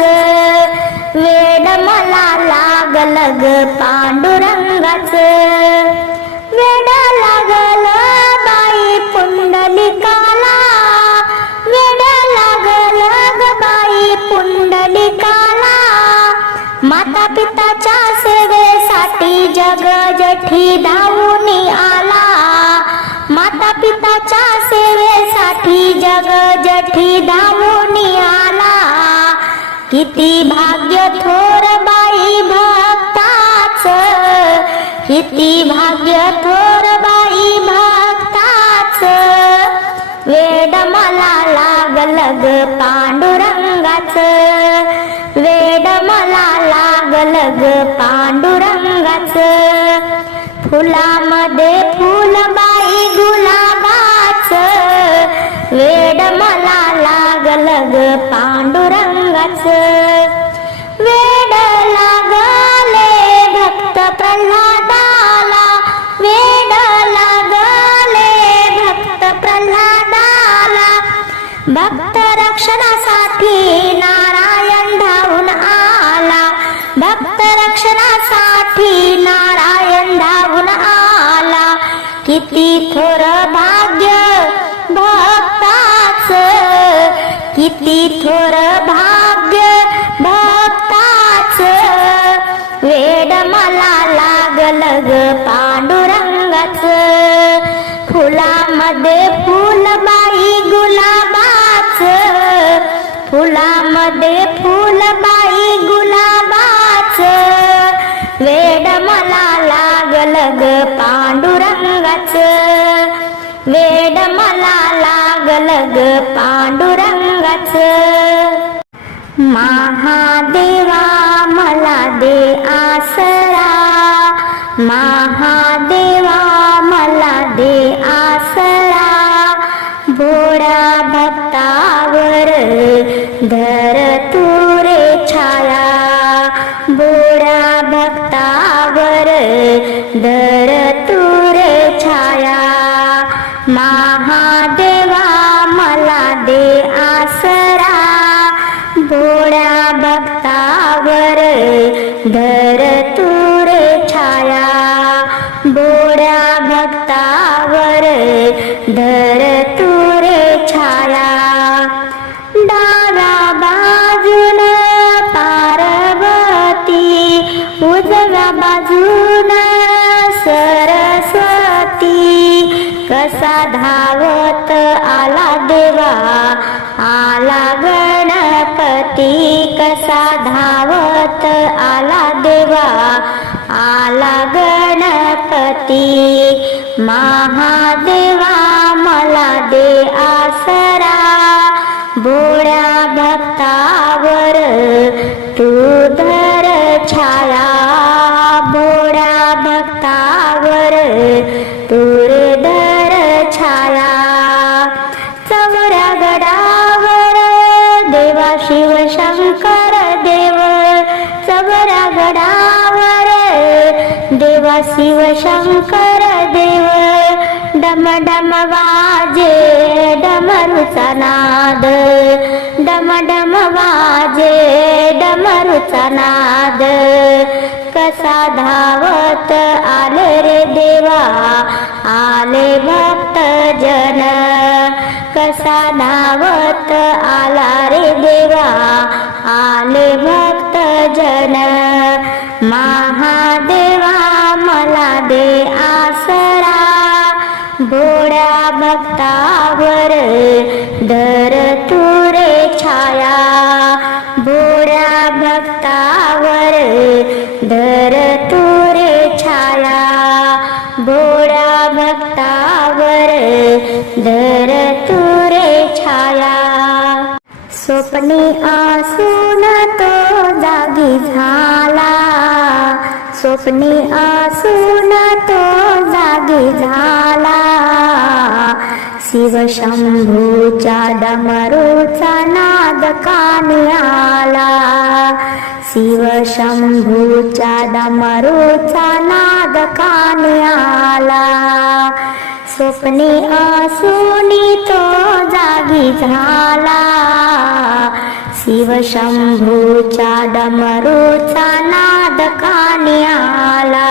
वेड मला लागल ग पांडुरंगाच. वेड लागल बाई पुंडलिकाला. वेड लागल ग बाई पुंडलिकाला. माता पिताच्या सेवेसाठी जग जठी धावून आला. माता पिताच्या सेवेसाठी जग जठी धावून किती भाग्य थोर बाई भक्ताच. किती भाग्य थोर बाई भक्ताच. वेड मला लागल ग पांडुरंगाच. वेड मला लागल ग पांडुरंगाच. फुलामध्ये फुल वेड लागले भक्त प्रल्हादाला. वेड लागले भक्त प्रल्हादाला. भक्त रक्षणासाठी नारायण धावून आला. भक्त रक्षणासाठी नारायण धावून आला. किती थोर भाग्य भक्ताच. किती थोर भाग्य फुलामध्ये फुलबाई गुलाबाच. फुलामध्ये फुलबाई गुलाबाच. वेड मला लागल ग पांडुरंगाच. वेड मला लागल ग पांडुरंगाच. महादेवा मला दे आसरा. महादेव भोळा भक्तावर धर तुरे छाया. भोळा भक्तावर धर तुरे छाया. महादेवा मला दे आसरा. भोळ्या भक्तावर धर तुरे छाया. भोळ्या भक्तावर धर धावत आला देवा. आला गणपती कसा धावत आला देवा. आला गणपती महादेवा डमरुचा नाद. डम डम वाजे डमरुचा नाद. कसा धावत आले रे देवा आले भक्त जन. कसा धावत आला रे देवा आले भक्त जन. महादेवा मला दे आसरा. भोळ्या भक्तावर स्वप्नी असून तो जागी झाला. स्वप्नी असून तो जागी झाला. शिवशंभूच्या डमरूचा नाद कानी आला. शिवशंभूच्या डमरूचा नाद कानी आला. स्वप्नी असूनी तो शिवशंभूच्या डमरूचा नाद कानी आला.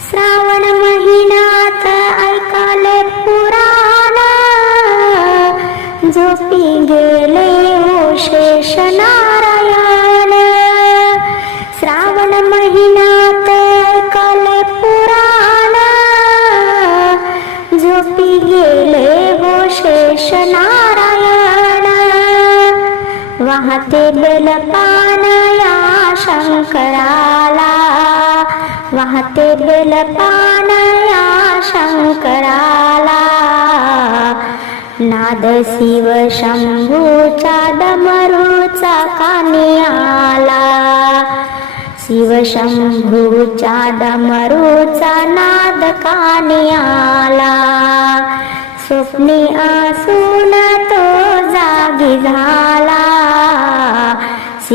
श्रावण महिन्यात ऐकाले पुराण. झोपी गेले हो शेष नारायण श्रावण महिन्यात ऐकाले पुराण. झोपी गेले हो शेष नारायण वाहते बेलपान शंकराला. वाहते बेलपान शंकराला. नाद शिव शंभूचा डमरूचा कानी आला शिव शंभूच्या डमरूचा नाद कानी आला स्वप्नी आसून तो जागी झाला.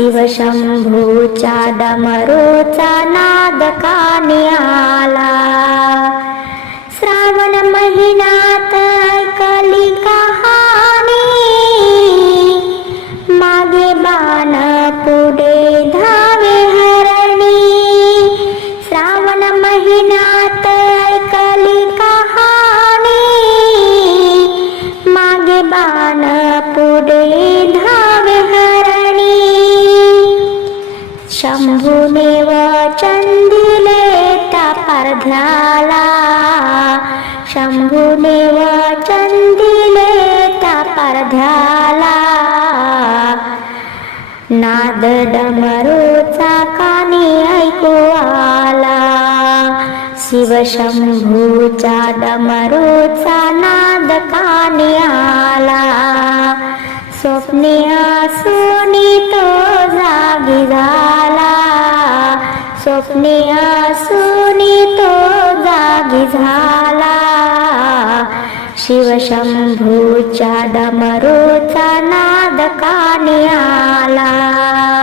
शिव शंभूच्या डमरूचा नाद कानी आला श्रावण महिना शंभूने वचन दिले त्या पारध्याला. शंभूने वचन दिले त्या पारध्याला. नाद डमरूचा कानी ऐकू आला. शिवशंभूचा डमरूचा नाद कानी आला. स्वप्ने आसुनी तो जागी झाला. स्वप्ने आसुनी तो जागी झाला. शिवशंभूच्या डमरूचा नाद कानी आला.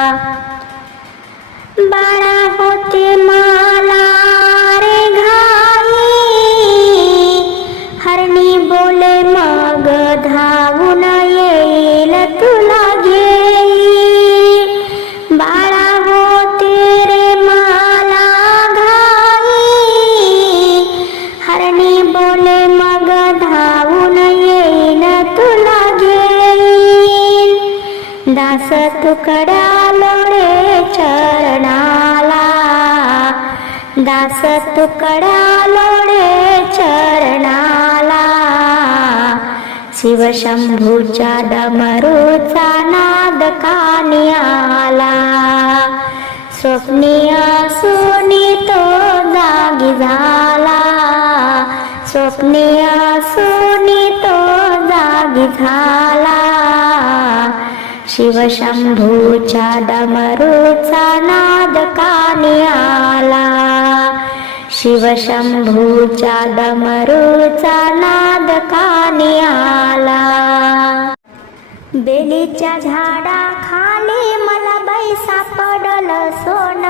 दास तुकड्या लोळे चरणाला. दास तुकड्या लोळे चरणाला. शिवशंभूच्या डमरूचा नाद कानी आला स्वप्नी तो जागी झाला. स्वप्नी आसुनी तो जागी झाला. शिवशंभूच्या डमरूचा नाद कानी आला. शिवशंभूच्या डमरूचा नाद कानी आला. बेलीच्या झाडा खाली मला बैसा पडल सोन.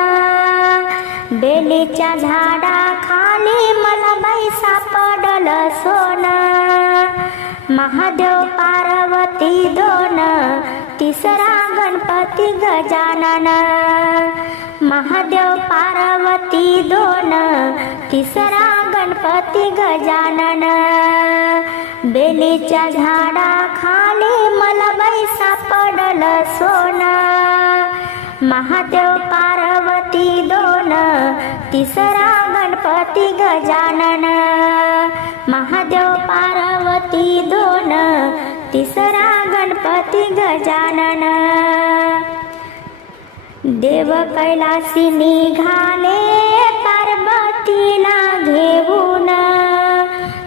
बेलीच्या झाडा खाली मला बैसा पडल सोनं. महादेव पार्वती दोन तिसरा गणपती गजानन. महादेव पार्वती दोन तिसरा गणपती गजानन. बेलीच्या झाडा खाली मला बैसा पडल सोन. महादेव पार्वती दोन तिसरा गणपती गजानन. महादेव पार्वती दोन तिसरा गणपती गजानन. देव कैलासी निघाले पार्वतीला घेऊन.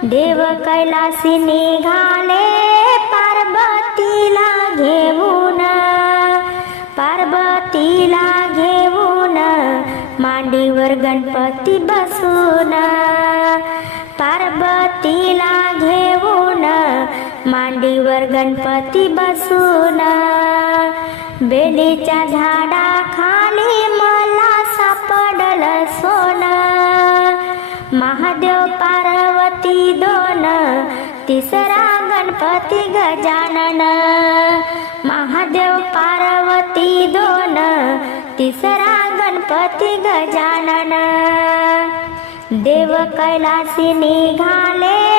देव कैलासी निघाले पार्वतीला घेऊन. पार्वतीला घेऊन मांडीवर गणपती बसून. मांडीवर गणपती बसून. बेलीच्या झाडा खाली मला सापडल सोनं. महादेव पार्वती दोन तिसरा गणपती गणपती गजानन. महादेव पार्वती दोन तिसरा गणपती गजानन. देव कैलासी निघाले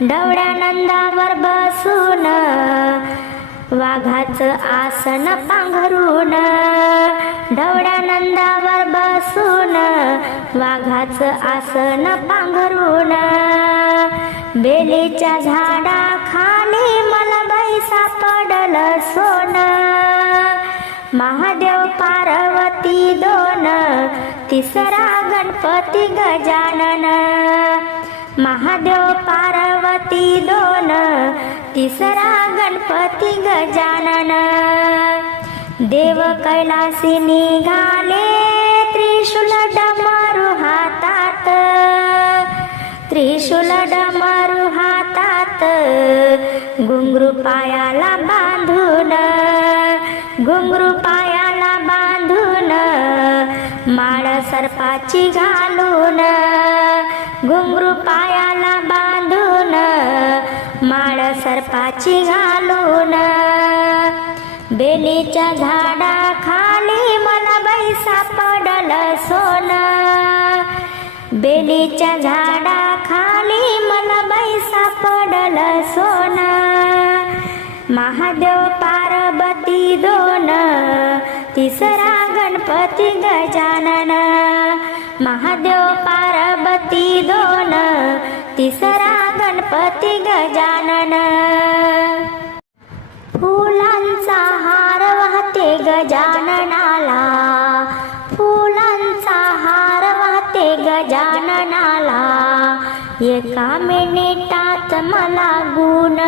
नंदावर बसून वाघाचं आसन पांघरून ढवळ्या नंदावर बसून वाघाचं आसन पांघरून बेलीच्या झाडा खाली मला बैसा पडल सोन. महादेव पार्वती दोन तिसरा गणपती गजानन. महादेव पार्वती दोन तिसरा गणपती गजानन. देव कैलासी निघाले त्रिशूल डमरू हातात. त्रिशूल डमरू हातात घुंगरू पायाला बांधून. घुंगरू पायाला बांधून माळ सर्पाची घालून. घुंगरू पाय पाची घालून. बेलीच्या झाडा खाली मला बाई सापडल सोन. बेलीच्या झाडा खाली मला बाई सापडल सोन. महादेव पार्वती दोन तिसरा गणपती गजानन. महादेव पार्वती दोन तिसरा गणपती गजानन. फुलांचा हार वाहते गजाननाला. फुलांचा हार वाहते गजाननाला. एका मिनिटात मला गुण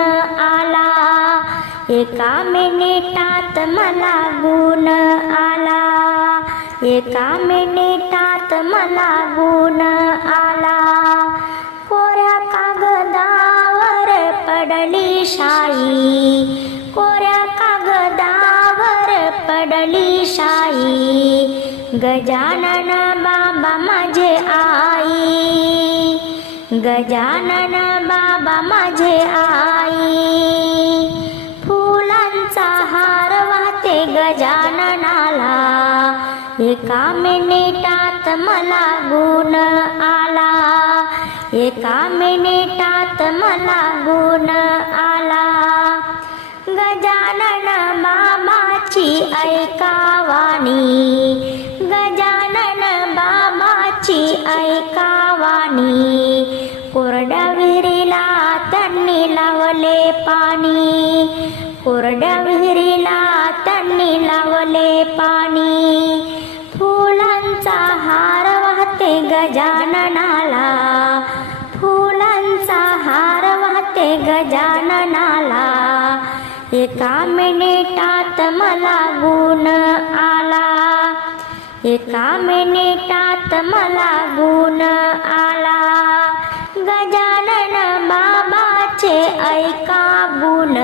आला. एका मिनिटात मला गुण आला. एका मिनिटात मला गुण आला. शाई कोऱ्या कागदावर पडली शाई. गजानन बाबा माझे आई. गजानन बाबा माझे आई. फुलांचा हार वाहते गजाननाला. एका मिनिटात मला गुण आला. एका मिनिटात मला गुण आला. गजानन बाबाची ऐकावाणी गजानन बाबाची ऐकावाणी कोरड्या विहिरीला त्यांनी लावले पाणी. कोरड्या विहिरीला त्यांनी लावले पाणी. एका मिनिटात मला गुण आला. गजानन बाबाचे ऐका गुण.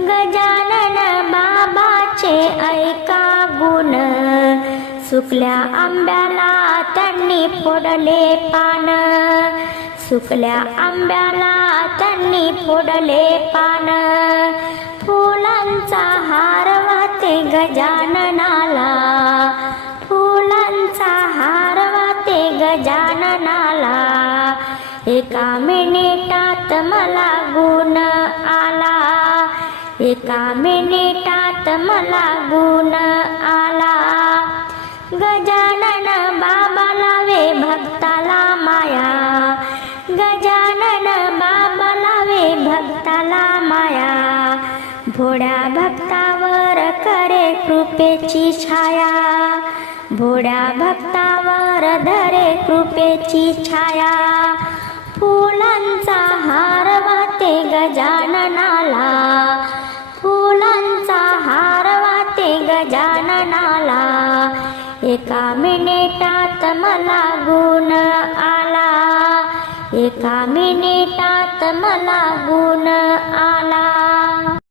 गजानन बाबाचे ऐका गुण. सुकल्या आंब्याला त्यांनी फोडले पान. सुकल्या आंब्याला त्यांनी फोडले पान. फुलांचा हार वाहते गजाननाला. एका मिनिटात मला गुण आला. एका मिनिटात मला गुण आला. गजानन बाबा लावे भक्ताला माया. गजानन बाबा लावे भक्ताला माया. भोड्या भक्तावर करे कृपेची छाया. भोड्या भक्तावर धरे कृपेची छाया. फुलांचा हार वाते गजाननाला. फुलांचा हार वाते गजाननाला. एका मिनिटात मला गुण आला. एका मिनिटात मला गुण आला.